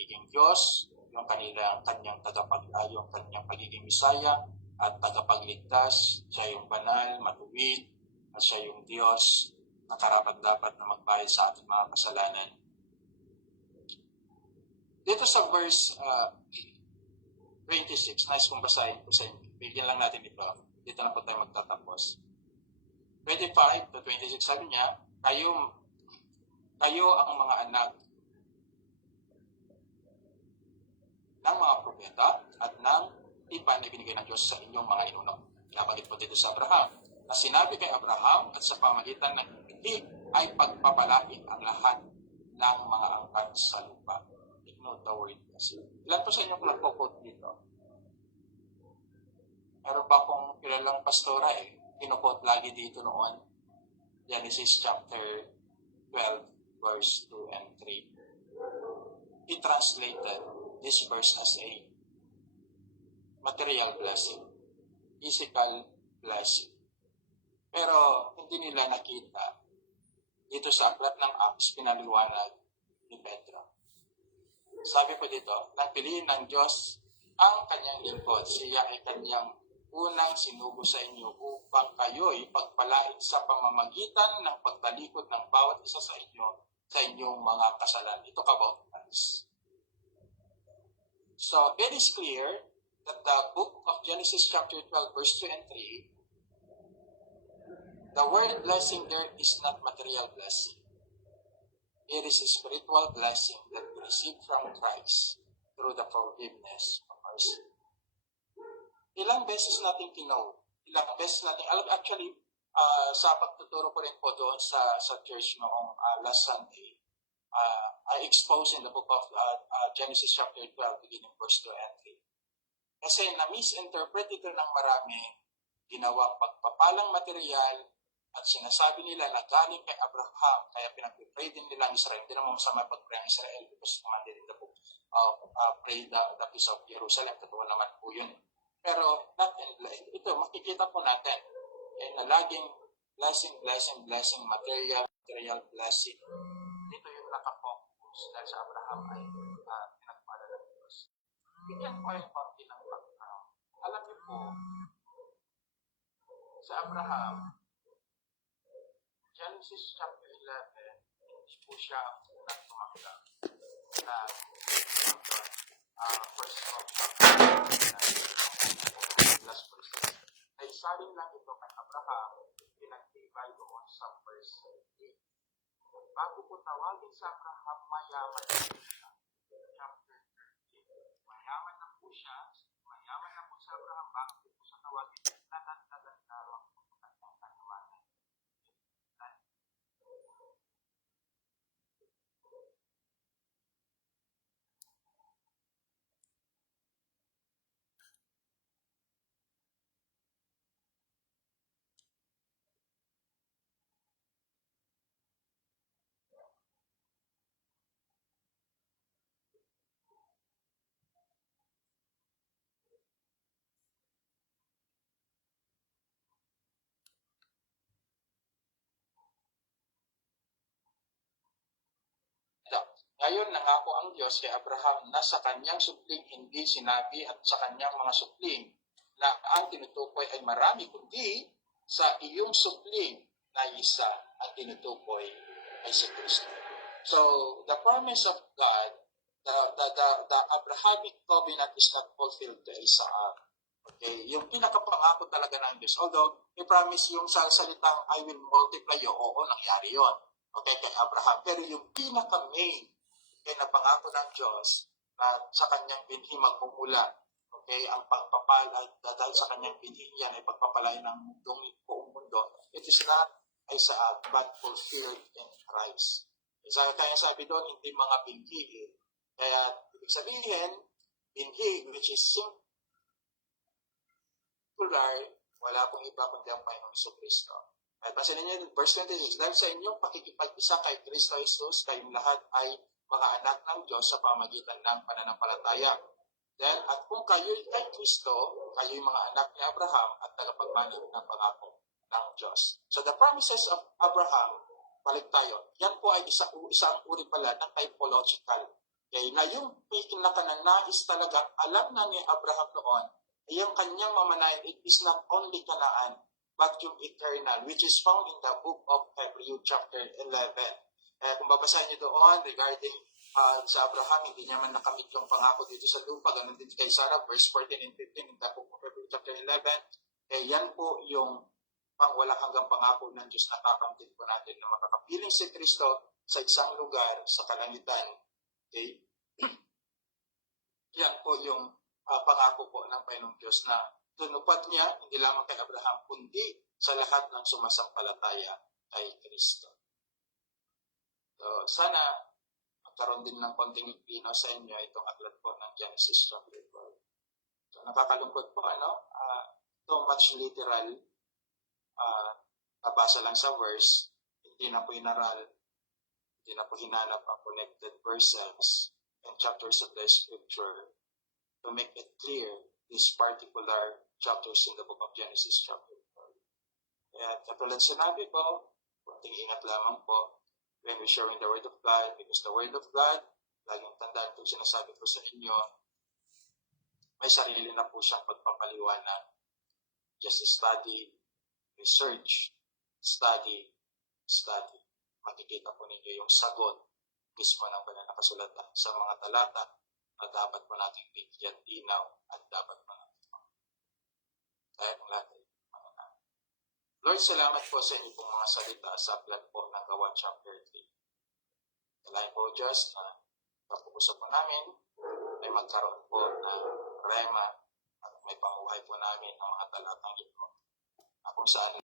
pagiging Diyos, yung kanyang yung kanyang pagiging Misaya at tagapagligtas. Siya yung banal, matuwid, at siya yung Diyos na karapat-dapat na magbayad sa ating mga kasalanan. Dito sa verse 26, nice kong basahin ko sa inyo. Bigyan lang natin ito. Dito na po tayo magtatapos. 25 to 26, sabi niya, kayo ang mga anak ng mga propeta at ng tipan na ibinigay ng Diyos sa inyong mga inuno. Nabanggit po dito sa Abraham, na sinabi kay Abraham at sa pamagitan ng hindi ay pagpapalain ang lahat ng mga angkan sa lupa. Ignore the word kasi. Ilan po sa inyo kung nagpo-quote dito? Meron pa akong kilalang pastora kinukot lagi dito noon. Genesis chapter 12, verse 2 and 3. He translated this verse as a material blessing, physical blessing. Pero hindi nila nakita dito sa aklat ng Acts, pinaliwanag ni Pedro. Sabi ko dito, napiliin ng Diyos ang kanyang lingkod. Siya ay kanyang unang sinugo sa inyo upang kayo'y pagpalain sa pamamagitan ng pagtalikod ng bawat isa sa inyo sa inyong mga kasalanan. Ito about Christ. So, it is clear that the book of Genesis chapter 12, verse 2 and 3, the word blessing there is not material blessing. It is a spiritual blessing that we receive from Christ through the forgiveness of our sin. Ilang beses natin actually, sa pagtuturo ko rin po doon sa church noong last Sunday, I exposed in the book of Genesis chapter 12, beginning verse 2 and 3. Kasi na-misinterpret ito ng marami, ginawang pagpapalang material, at sinasabi nila na galing kay Abraham, kaya pinag-pray din nila ang Israel. Hindi naman masama pag-pray ang Israel because commanded in the book pray the peace of Jerusalem. Totoo naman po yun. Pero ito, makikita po natin na laging blessing, material blessing. Ito yung nakafocus dahil sa Abraham ay pinagpala ng Diyos. Bigyan ko yung konti ng background. Alam niyo po, sa Abraham, Genesis chapter 11, hindi po siya ang unang tumanggap na first last verse. Ay saling lang ito kay Abraham, pinagtibay doon sa verse 8. Bago po tawagin sa Abraham, mayaman na po siya. Chapter 13. Mayaman na po sa Abraham, bago po sa tawagin, nadagdagan na lang po ang kanyang kanyamanan. Ngayon, nangako ang Diyos kay Abraham na sa kanyang supling hindi sinabi at sa kanyang mga supling na ang tinutukoy ay marami, kundi sa iyong supling na isa ang tinutukoy ay si Kristo. So, the promise of God, the Abrahamic covenant is not fulfilled to Isaac. Okay, yung pinakapangako talaga ng Diyos. Although, i-promise yung sa salitang I will multiply you, oo, nangyari yon. Okay, kay Abraham. Pero yung pinaka-main ay napangako ng Diyos na sa kanyang binhi magmumula. Okay, ang pagpapala dahil sa kanyang binhi yan ay pagpapalain ng buong mundo. It is not Isaac but fulfilled in Christ. Kaya sabi doon, hindi mga binhi. Kaya ibig sabihin, binhi which is singular, wala pong iba kundi ang Panginoong Jesucristo. At pansinin niyo, verse 26, dahil sa inyong pakikipag-isa kay Kristo Jesus, kayong lahat ay mga anak ng Diyos sa pamagitan ng pananampalataya. Then, at kung kayo'y kay Kristo, kayo'y mga anak ni Abraham at tagapagmanid ng pangako ng Diyos. So, the promises of Abraham, balik tayo, yan po ay isang uri pala ng typological Okay, na yung pinakananais talaga, alam na ni Abraham noon, ay yung kanyang mamanayan, it is not only Canaan, but yung eternal, which is found in the book of Hebrews chapter 11. Kung babasahin niyo doon regarding sa Abraham, hindi niya man nakamit yung pangako dito sa lupa, ganun din kay Sarah, verse 14 and 15 in the book of Hebrews chapter 11. Yan po yung wala hanggang pangako ng Diyos na kakamtin po natin na makakapiling si Kristo sa isang lugar sa kalangitan. Okay? Yan po yung pangako po ng Panginoong Diyos na tunupad niya hindi lamang kay Abraham kundi sa lahat ng sumasampalataya kay Kristo. So, sana magkaroon din ng konting linaw sa inyo itong aklat po ng Genesis chapter 12. So, nakakalungkot po too much literal nabasa lang sa verse, hindi na po inaral, hindi na po hinanap ang connected verses and chapters of the scripture to make it clear these particular chapters in the book of Genesis chapter 12. Kaya katulad sinabi ko, konting ingat lamang po when we're sharing the Word of God, because the Word of God, laging tandaan ko sinasabi ko sa inyo, may sarili na po siyang pagpapaliwanag. Just study, research, study. Makikita po ninyo yung sagot mismo ng banal na kasulatan sa mga talata na dapat po natin bigyan linaw at dapat po natin. Kaya kung lahat ay Lord, salamat po sa inyo pong mga salita sa aklat po ng Gawa chapter 3. Dalayan po, Diyos, na pag-uusap po namin ay magkaroon po ng rema at may pamuhay po namin ng mga talatang ito. Kung saan